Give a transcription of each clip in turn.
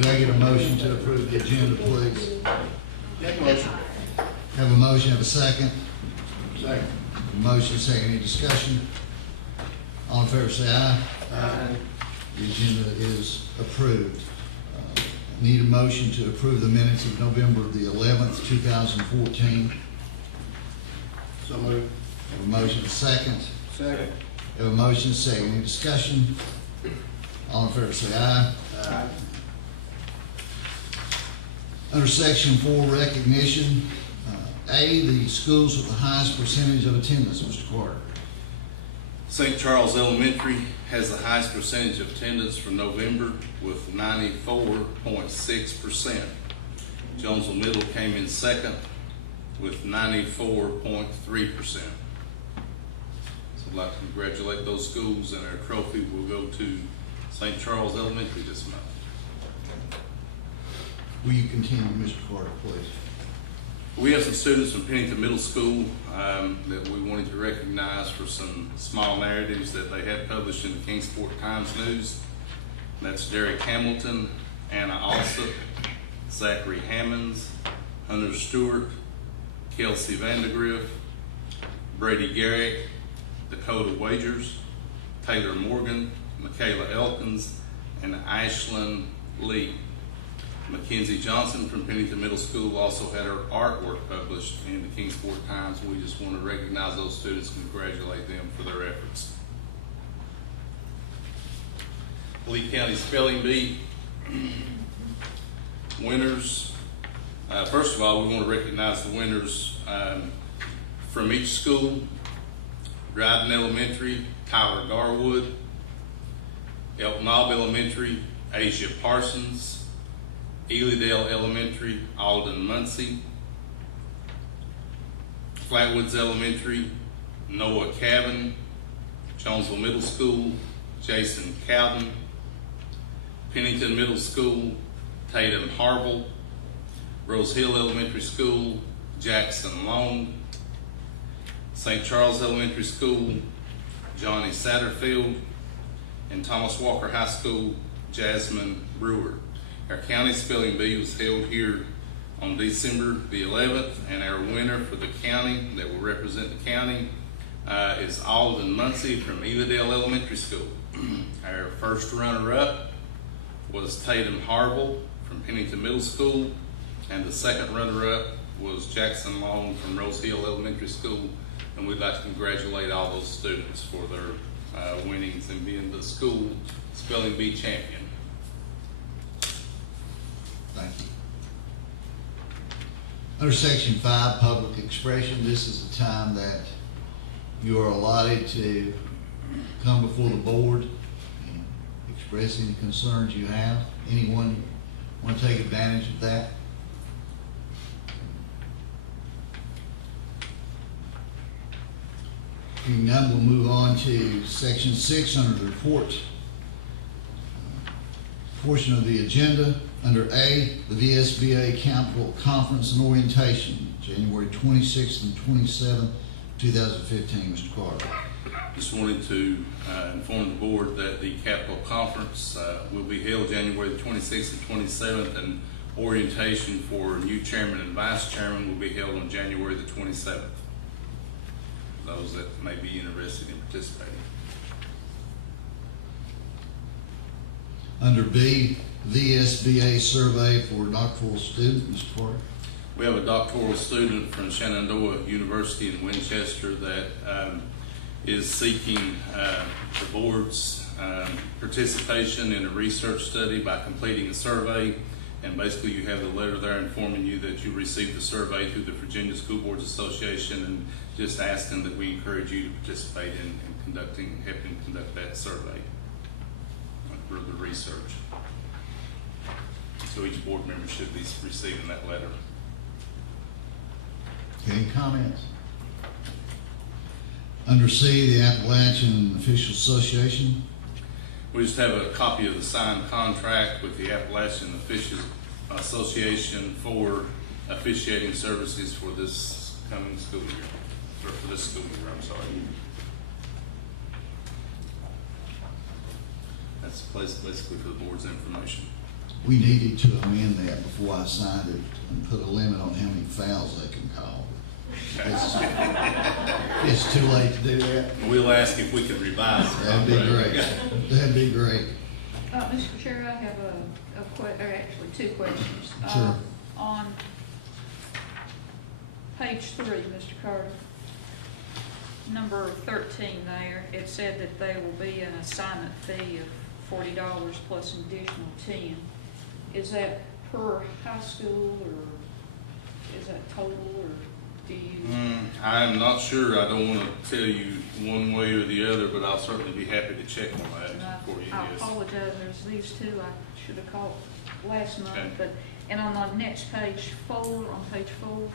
Could I get a motion to approve the agenda, please? Make a motion. Have a motion, have a second. Second. Motion, second, any discussion? All in favor say aye. Aye. The agenda is approved. Need a motion to approve the minutes of November the 11th, 2014. So moved. Have a motion, a second. Second. Have a motion, second, any discussion? All in favor say aye. Aye. Under section 4, recognition, A, the schools with the highest percentage of attendance, Mr. Carter. St. Charles Elementary has the highest percentage of attendance for November with 94.6%. Jonesville Middle came in second with 94.3%. So I'd like to congratulate those schools, and our trophy will go to St. Charles Elementary this month. Will you continue, Mr. Carter, please? We have some students from Pennington Middle School that we wanted to recognize for some small narratives that they had published in the Kingsport Times News. And that's Derek Hamilton, Anna Alsop, Zachary Hammonds, Hunter Stewart, Kelsey Vandegrift, Brady Garrick, Dakota Wagers, Taylor Morgan, Michaela Elkins, and Ashlyn Lee. Mackenzie Johnson from Pennington Middle School also had her artwork published in the Kingsport Times. We just want to recognize those students and congratulate them for their efforts. Lee County Spelling Bee winners. First of all, we want to recognize the winners from each school. Dryden Elementary, Tyler Garwood. Elk Knob Elementary, Asia Parsons. Elydale Elementary, Alden Muncie. Flatwoods Elementary, Noah Cabin. Jonesville Middle School, Jason Cowden. Pennington Middle School, Tatum Harville. Rose Hill Elementary School, Jackson Long. St. Charles Elementary School, Johnny Satterfield. And Thomas Walker High School, Jasmine Brewer. Our county spelling bee was held here on December the 11th, and our winner for the county that will represent the county is Alden Muncie from Elydale Elementary School. Our first runner-up was Tatum Harville from Pennington Middle School, and the second runner-up was Jackson Long from Rose Hill Elementary School, and we'd like to congratulate all those students for their winnings and being the school spelling bee champion. Thank you. Under section 5, public expression, this is the time that you are allotted to come before the board and express any concerns you have. Anyone want to take advantage of that? Hearing none, we'll move on to section 6 under the report portion of the agenda. Under A, the VSBA Capital Conference and Orientation, January 26th and 27th, 2015. Mr. Carter. Just wanted to inform the board that the Capital Conference will be held January the 26th and 27th, and orientation for new chairman and vice chairman will be held on January the 27th. Those that may be interested in participating. Under B, VSBA survey for doctoral students, Mr. Carter. We have a doctoral student from Shenandoah University in Winchester that is seeking the board's participation in a research study by completing a survey. And basically you have the letter there informing you that you received the survey through the Virginia School Boards Association, and just asking that we encourage you to participate in helping conduct that survey for the research. So each board member should be receiving that letter. Any comments? Under C, the Appalachian Official Association. We just have a copy of the signed contract with the Appalachian Officials Association for officiating services for this coming school year, or for this school year, I'm sorry. That's basically for the board's information. we needed to amend that before I signed it and put a limit on how many fouls they can call. It's too late to do that. We'll ask if we can revise it. That'd be great. That'd be great. Mr. Chair, I have or actually two questions. Sure. On page 3, Mr. Carter, number 13 there, it said that there will be an assignment fee of $40 plus an additional 10. Is that per high school, or is that total, or do you? I'm not sure. I don't want to tell you one way or the other, but I'll certainly be happy to check on that for you. I Yes. apologize, there's these two I should have caught last month, Okay. and on the next page 4, on page 4,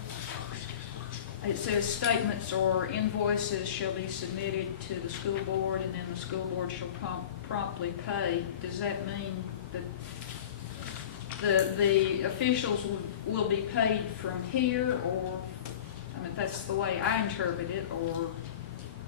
it says statements or invoices shall be submitted to the school board, and then the school board shall promptly pay. Does that mean that the officials will be paid from here, or, I mean, that's the way I interpret it, or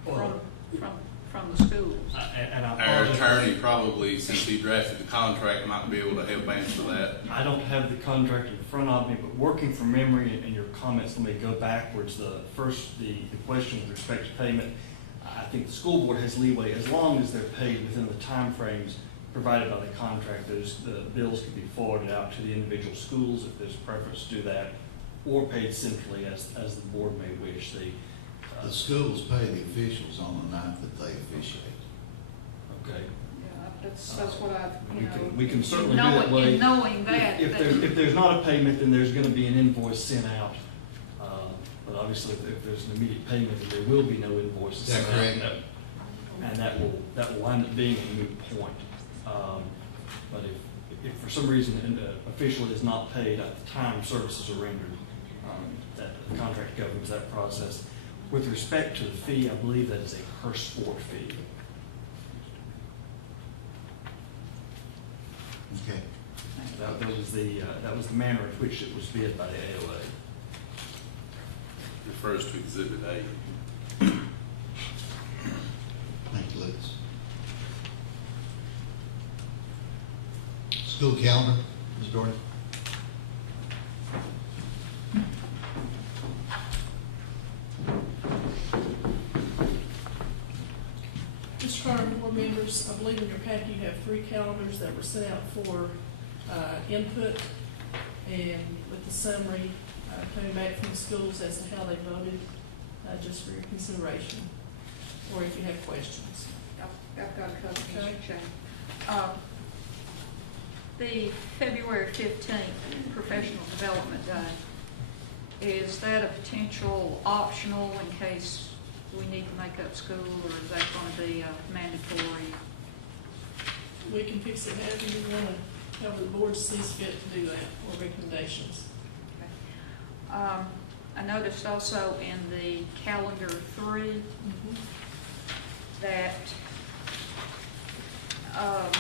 from the schools? And I Our apologize. attorney probably, since he drafted the contract, might be able to help answer that. I don't have the contract in front of me, but working from memory and your comments, let me go backwards. The question with respect to payment, I think the school board has leeway as long as they're paid within the timeframes provided by the contract. The bills can be forwarded out to the individual schools if there's preference to do that, or paid centrally as the board may wish. The schools pay the officials on the night that they officiate. Okay. Yeah, that's what I, We can certainly do that way. In knowing that. If there's not a payment, then there's gonna be an invoice sent out. But obviously, if there's an immediate payment, then there will be no invoice Is that sent out. correct? And that will wind up being a moot point. But if for some reason an official is not paid at the time services are rendered, that the contract governs that process. With respect to the fee, I believe that is a per sport fee. Okay. That was the manner in which it was bid by the AOA. Refers to Exhibit A. Thank you, Lucas. School calendar, Ms. Doherty? Mr. Carter, board members, I believe in your packet you have 3 calendars that were sent out for input, and with the summary coming back from the schools as to how they voted, just for your consideration, or if you have questions. I've got a couple, Okay. Mr. Chairman. The February 15th Professional Development Day, is that a potential optional in case we need to make up school, or is that going to be mandatory? We can fix it however you want to, however the board sees fit to do that, or recommendations. I noticed also in the calendar 3 that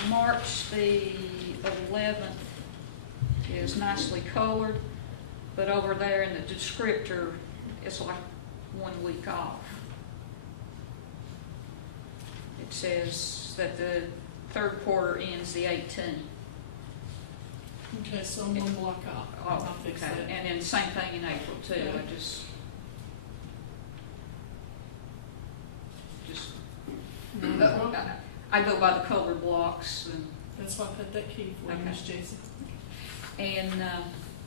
March the 11th is nicely colored, but over there in the descriptor, it's like 1 week off. It says that the 3rd quarter ends the 18th. Okay, so I'm going to block off. I'll fix Okay. that. And then same thing in April too. Okay. I just No problem. I go by the color blocks, and That's why I put that key for you, Okay. Ms. Jason. And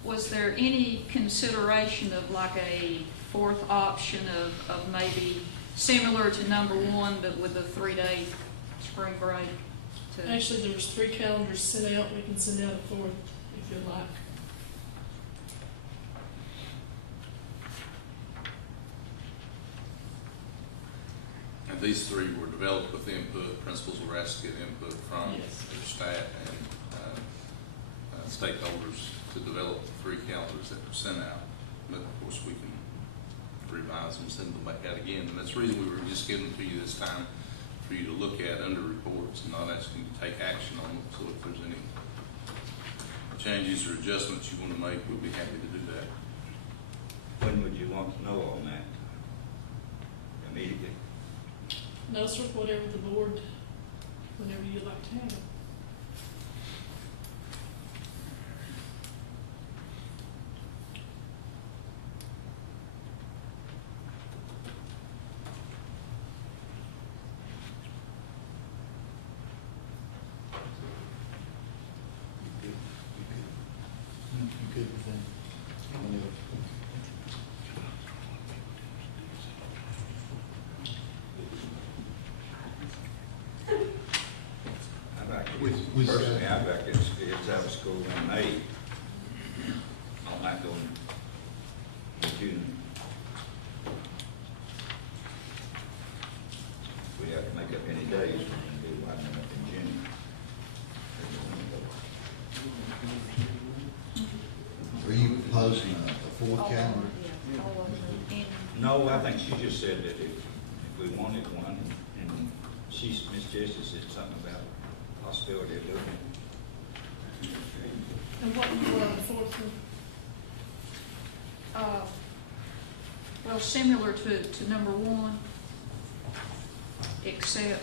was there any consideration of like a 4th option of maybe similar to number 1, but with a 3-day spring break? Actually, there was 3 calendars sent out. We can send out a 4th if you'd like. And these 3 were developed with input. Principals were asked to get input from Yes. their staff and stakeholders to develop the 3 calendars that were sent out. But of course, we can revise them, send them back out again. And that's the reason we were just giving them to you this time, for you to look at under reports and not asking you to take action on them. So if there's any changes or adjustments you want to make, we'll be happy to do that. When would you want to know on that? Immediately? No, sir, whatever the board, whenever you'd like to have it. everything? I'd like to, We- personally, I'd like to get kids out of school in May. I'm not going in June. We have to make up any days, we can do wide enough in June. Are you proposing a fourth calendar? Yeah, all of them in. No, I think she just said that if we wanted one, and Miss Jessie said something about possibility of doing it. And what you were on the fourth one? Well, similar to number one, except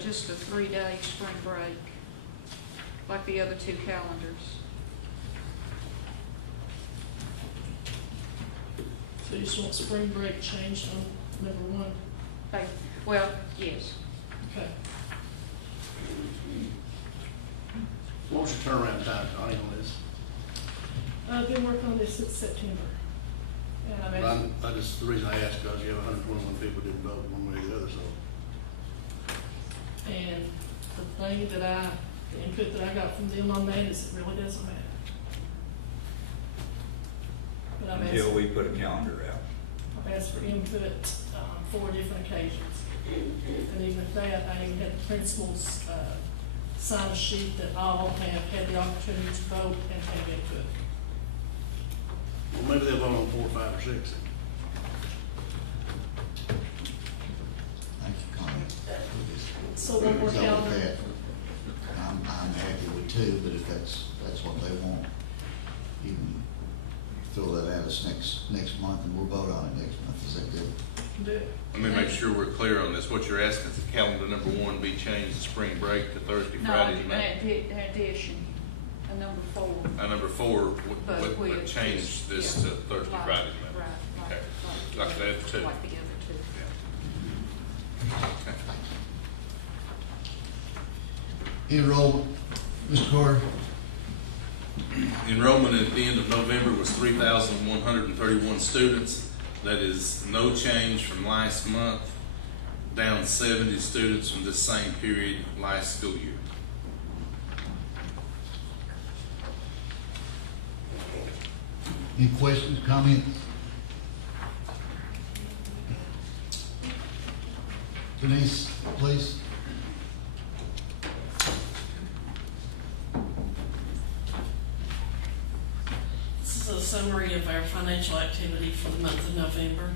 just the 3-day spring break, like the other two calendars. So you just want spring break changed on number one? Well, yes. Okay. What's your turnaround time, Connie, on this? I've been working on this since September. And I'm actually, I just, the reason I asked, because you have 121 people didn't vote one way or the other, so. and the thing that the input that I got from them on that is it really doesn't matter. But I've Until asked, we put a calendar out. I've asked for input, 4 different occasions. And even at that, I even had the principals, sign a sheet that all have had the opportunity to vote and have input. Well, maybe they'll vote on 4, 5, or 6. Thank you, Connie. So one more So with calendar. that, I'm happy with 2, but if that's what they want, you can fill that out as next month, and we'll vote on it next month. Is that good? Do it. Let me make sure we're clear on this. What you're asking is the calendar number 1 be changed to spring break to Thursday, No, Friday, May. in addition, number 4. Number 4 But we would change this yeah, to Thursday, right, Friday, May. Right, Okay. right. Like the other two. Like the other two. Yeah. Okay. Enrollment, Mr. Carter? Enrollment at the end of November was 3,131 students. That is no change from last month, down 70 students from this same period last school year. Any questions, comments? Denise, please. This is a summary of our financial activity for the month of November.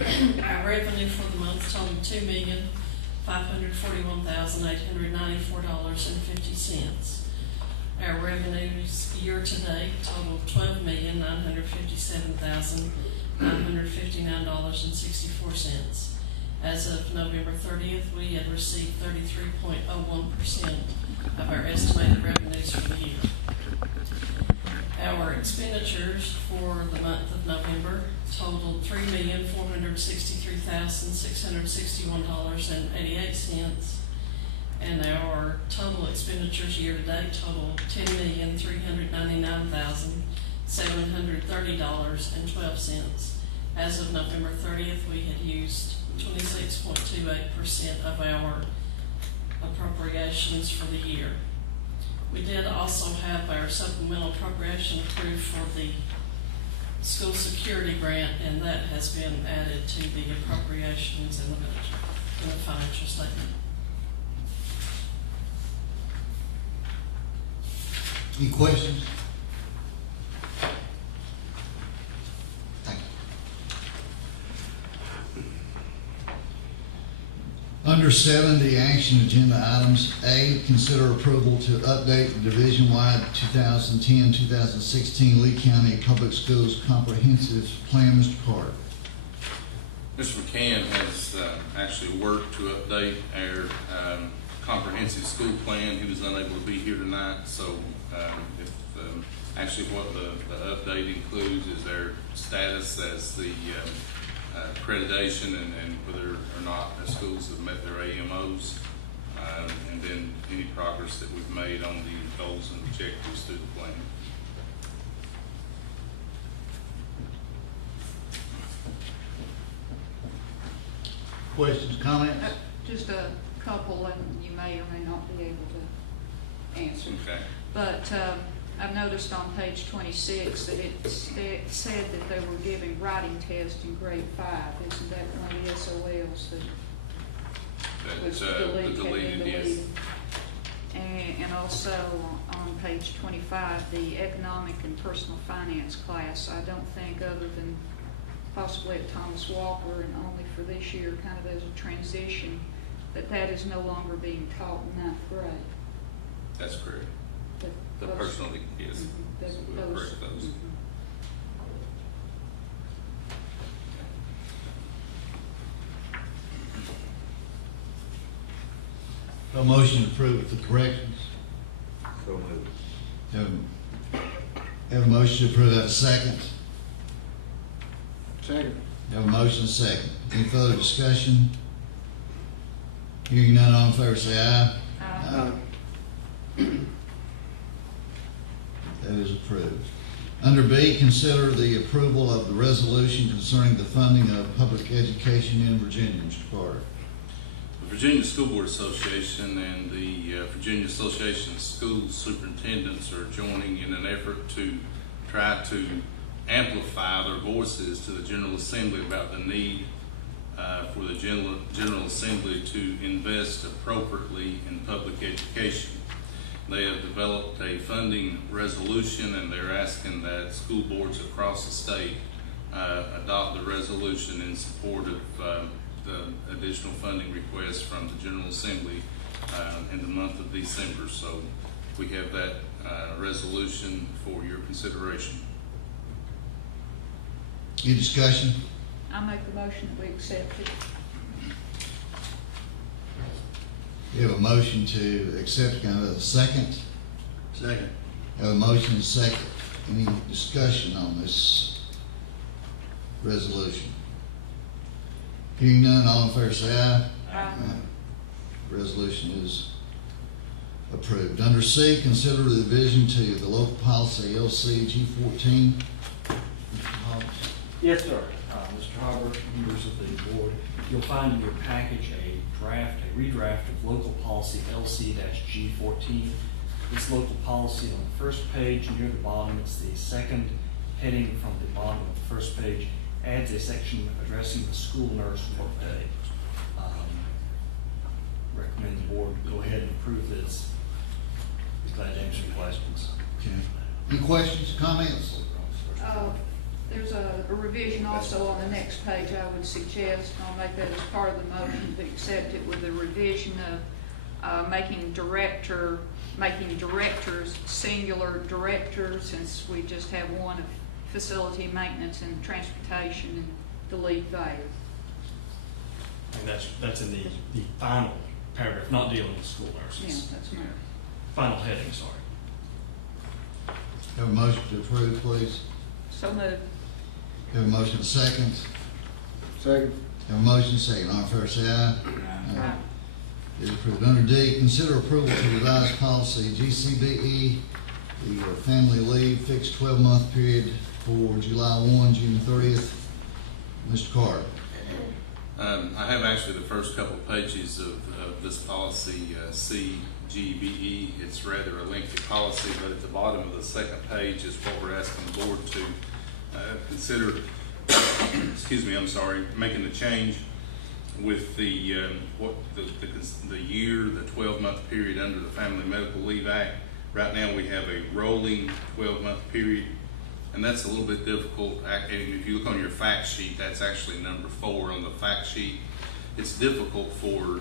Our revenue for the month totaled $2,541,894.50. Our revenues year-to-date totaled $12,957,959.64. As of November 30th, we had received 33.01% of our estimated revenues for the year. Our expenditures for the month of November totaled $3,463,661.88, and our total expenditures year-to-date totaled $10,399,730.12. As of November 30th, we had used 26.28% of our appropriations for the year. We did also have our supplemental appropriation approved for the school security grant, and that has been added to the appropriations in the budget, in the financial statement. Any questions? Thank you. Under 7, the action agenda items. A, consider approval to update the division-wide 2010-2016 Lee County Public Schools Comprehensive Plan. Mr. Carter. Mr. McCann has actually worked to update our comprehensive school plan. He was unable to be here tonight, so actually what the update includes is their status as the accreditation and whether or not the schools have met their AMOs, and then any progress that we've made on the goals and objectives through the plan. Questions, comments? Just a couple, and you may or may not be able to answer. Okay. But I've noticed on page 26 that it said that they were giving writing tests in grade 5. Isn't that one of the SOLs that was That's deleted? deleted, yes. And also on page 25, the economic and personal finance class, I don't think other than possibly at Thomas Walker and only for this year, kind of as a transition, that is no longer being taught in 9th grade. That's correct. That The those- personal, yes. Mhm, that- We'll those- correct those. mhm. A motion to approve with the corrections. So moved. Have a motion to approve, have a second. Second. Have a motion, and a second. Any further discussion? Hearing none, all in favor say aye. That is approved. Under B, consider the approval of the resolution concerning the funding of public education in Virginia. Mr. Carter. The Virginia School Board Association and the Virginia Association of School Superintendents are joining in an effort to try to amplify their voices to the General Assembly about the need for the General Assembly to invest appropriately in public education. They have developed a funding resolution, and they're asking that school boards across the state adopt the resolution in support of the additional funding request from the General Assembly in the month of December. So we have that resolution for your consideration. Any discussion? I make the motion that we accept it. We have a motion to accept, kind of a second. Second. Have a motion, and a second. Any discussion on this resolution? Hearing none, all in favor say aye. Aye. Resolution is approved. Under C, consider the revision to the local policy LCG 14. Mr. Hobbs. Yes, sir. Mr. Harbert, members of the board, you'll find in your package a redraft of local policy LC-G14. This local policy on the first page near the bottom, it's the second heading from the bottom of the first page, adds a section addressing the school nurse workday. Recommend the board go ahead and approve this. Be glad to answer your questions. Okay. Any questions, comments? There's a revision also on the next page I would suggest. I'll make that as part of the motion to accept it with the revision of making directors singular directors, since we just have one of facility maintenance and transportation, and delete there. And that's in the final paragraph, not dealing with school Yeah, nurses. that's my. Final heading, sorry. Have a motion to approve, please. So moved. Have a motion, and a second. Second. Have a motion, and a second. All in favor say aye. Aye. It is approved. Under D, consider approval to revise policy GCBE, the family leave fixed 12-month period for July 1, June 30th. Mr. Carter. I have actually the first couple of pages of this policy, CGBE. It's rather a lengthy policy, but at the bottom of the second page is what we're asking the board to consider, excuse me, I'm sorry, making the change with the year, the 12-month period under the Family Medical Leave Act. Right now we have a rolling 12-month period, and that's a little bit difficult. And if you look on your fact sheet, that's actually number 4 on the fact sheet. It's difficult for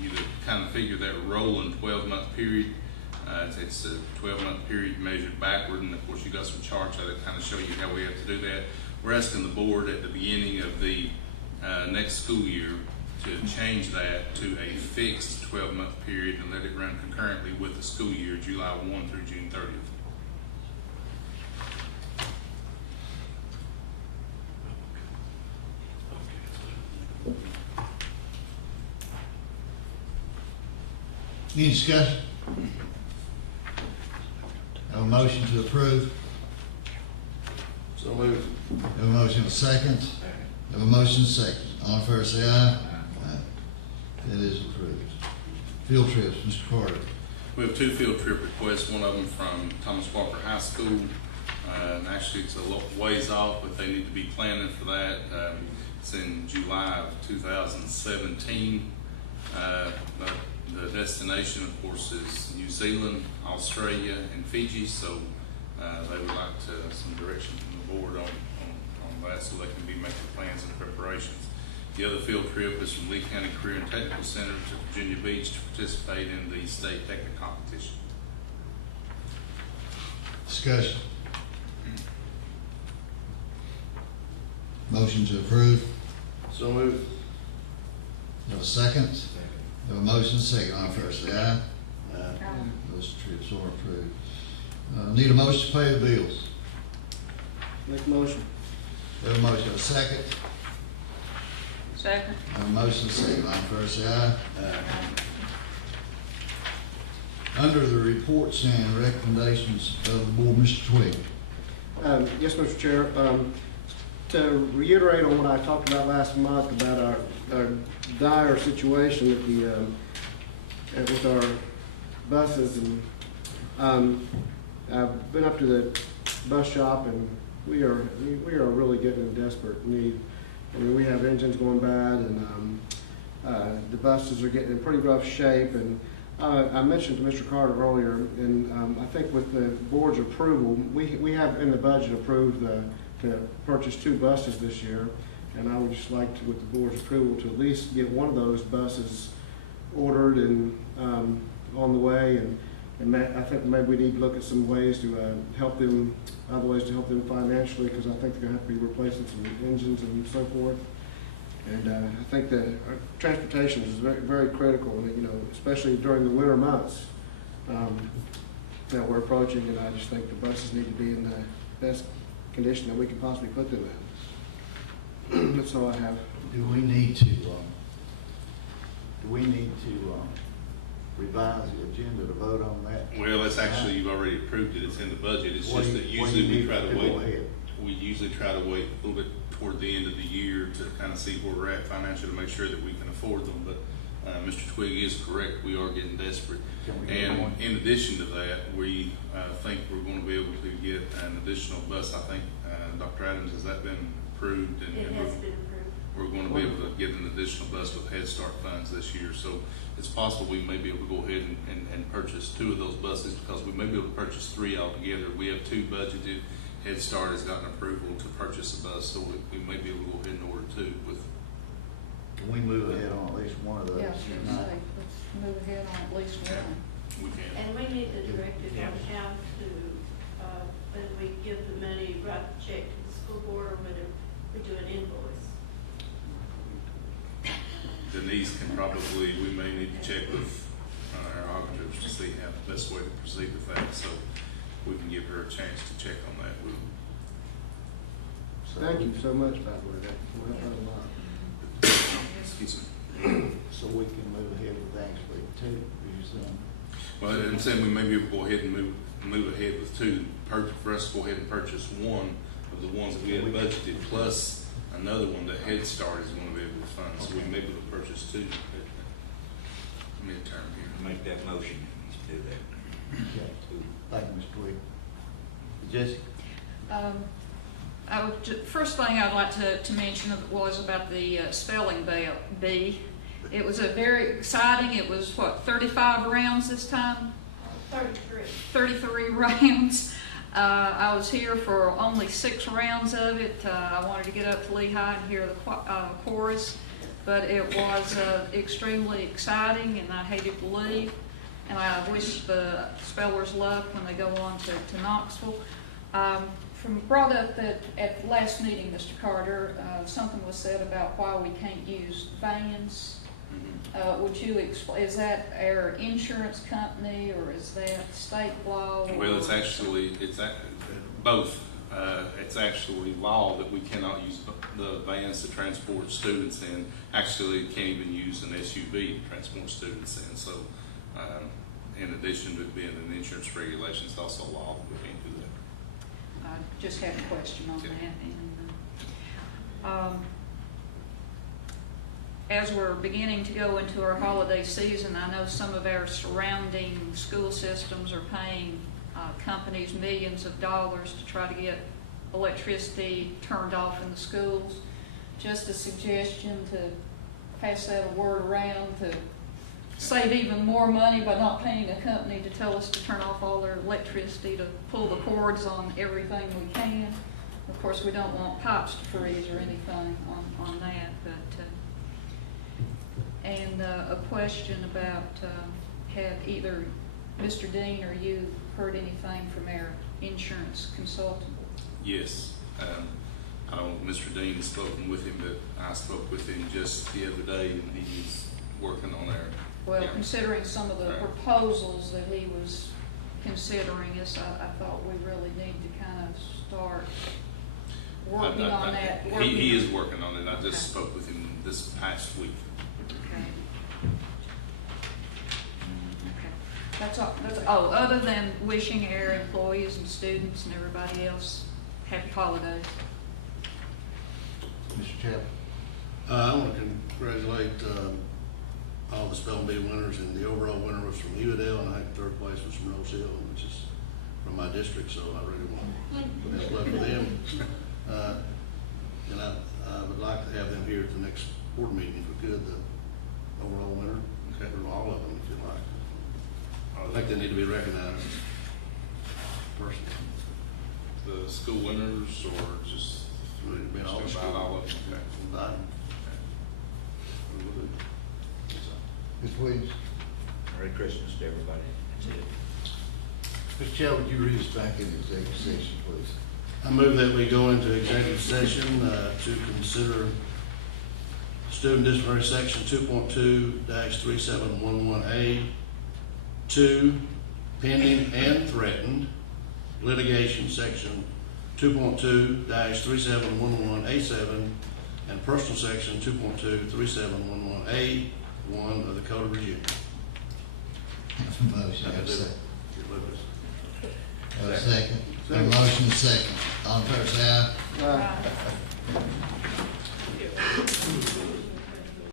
you to kind of figure that rolling 12-month period. It's a 12-month period measured backward, and of course you got some charts that kind of show you how we have to do that. We're asking the board at the beginning of the next school year to change that to a fixed 12-month period and let it run concurrently with the school year, July 1 through June 30th. Any discussion? motion to approve? So moved. Have a motion and a second? Have a motion and a second. All in favor say aye. Aye. That is approved. Field trips, Mr. Carter. We have 2 field trip requests, one of them from Thomas Walker High School. And actually, it's a little ways off, but they need to be planning for that. It's in July of 2017. But the destination, of course, is New Zealand, Australia, and Fiji, so they would like some direction from the board on that so they can be making plans and preparations. The other field trip is from Lee County Career and Technical Center to Virginia Beach to participate in the state technical competition. Discussion. Motion to approve. So moved. Have a second? Have a motion and a second. All in favor say aye. Aye. Those trips are approved. Need a motion to pay the bills. Make a motion. Have a motion, have a second. Second. Have a motion, second. All in favor say aye. Under the reports and recommendations of the board, Mr. Twig. Yes, Mr. Chair. To reiterate on what I talked about last month about our dire situation at with our buses, and I've been up to the bus shop, and we are really getting in desperate need. I mean, we have engines going bad, and the buses are getting in pretty rough shape. And I mentioned to Mr. Carter earlier, and I think with the board's approval, we have in the budget approved to purchase 2 buses this year, and I would just like to, with the board's approval, to at least get one of those buses ordered and on the way. And I think maybe we need to look at some ways to help them, other ways to help them financially, because I think they're going to have to be replacing some engines and so forth. And I think that transportation is very, very critical, especially during the winter months that we're approaching. And I just think the buses need to be in the best condition that we can possibly put them in. That's all I have. Do we need to revise the agenda to vote on that? Well, it's actually, you've already approved it, it's in the budget, it's What just do that you- what do usually you we need try to to go wait. ahead? We usually try to wait a little bit toward the end of the year to kind of see where we're at financially to make sure that we can afford them, but Mr. Twig is correct, we are getting desperate. Can we get And one? in addition to that, we think we're going to be able to get an additional bus. I think, Dr. Adams, has that been approved? And It has been approved. we're going to be able to get an additional bus with Head Start funds this year. So it's possible we may be able to go ahead and purchase 2 of those buses, because we may be able to purchase 3 altogether. We have 2 budgeted. Head Start has gotten approval to purchase a bus, so we may be able to go ahead and order 2 with. Can we move ahead on at least one of those? Yeah, I was gonna say, let's move ahead on at least one. We can. And we need the directive on how to, whether we give the money, write the check to the school board, or whether we do an invoice. Denise can probably, we may need to check with our auditors to see how the best way to proceed with that, so we can give her a chance to check on that. Thank you so much, by the way. That will help out a lot. Excuse me. So we can move ahead with actually 2, you're saying? Well, I'm saying we may be able to go ahead and move ahead with 2, for us to go ahead and purchase 1 of the ones that we had budgeted, plus another one that Head Start is going to be able to fund, so we may be able to purchase 2 at midterm here. Make that motion, let's do that. Okay. Thank you, Mr. Twig. Jessica? First thing I'd like to mention was about the spelling bee. It was a very exciting, it was 35 rounds this time? 33. 33 rounds. I was here for only 6 rounds of it. I wanted to get up to Lehigh and hear the chorus, but it was extremely exciting, and I hated to leave. And I wish the spellers luck when they go on to Knoxville. Brought up that at the last meeting, Mr. Carter, something was said about why we can't use vans. Would you explain, is that our insurance company, or is that state law? Well, it's both. It's actually law that we cannot use the vans to transport students in. Actually, can't even use an SUV to transport students in. So in addition to it being an insurance regulation, it's also a law that we can't do that. I just had a question on Okay. that. And, as we're beginning to go into our holiday season, I know some of our surrounding school systems are paying companies millions of dollars to try to get electricity turned off in the schools. Just a suggestion to pass that a word around to save even more money by not paying a company to tell us to turn off all their electricity, to pull the cords on everything we can. Of course, we don't want pipes to freeze or anything on that, but, and a question about, have either Mr. Dean or you heard anything from our insurance consultant? Yes, I don't, Mr. Dean has spoken with him, but I spoke with him just the other day, and he's working on our. Well, Yeah. considering some of the Right. proposals that he was considering, I thought we really need to kind of start working on that. He is working on it, I Okay. just spoke with him this past week. Okay. Okay. That's all, other than wishing our employees and students and everybody else happy holidays. Mr. Chapman? I want to congratulate, all the spelling bee winners, and the overall winner was from Evadale, and I think third place was from Rose Hill, which is from my district, so I really want to put that love for them. And I would like to have them here at the next board meeting if we could, the overall winner, or all of them if you like. I think they need to be recognized personally. The school winners or just? It'd been all the just school. about all of them, okay. Bye. Ms. Williams? Merry Christmas to everybody. That's it. Mr. Chair, would you read us back into executive session, please? I move that we go into executive session to consider student disciplinary section 2.2-3711A, 2, pending and threatened litigation section 2.2-3711A7, and personal section 2.2-3711A1 of the Code of Virginia. Motion, have a second. Get with us. Have a second. A motion, second. All in favor, say aye. Right.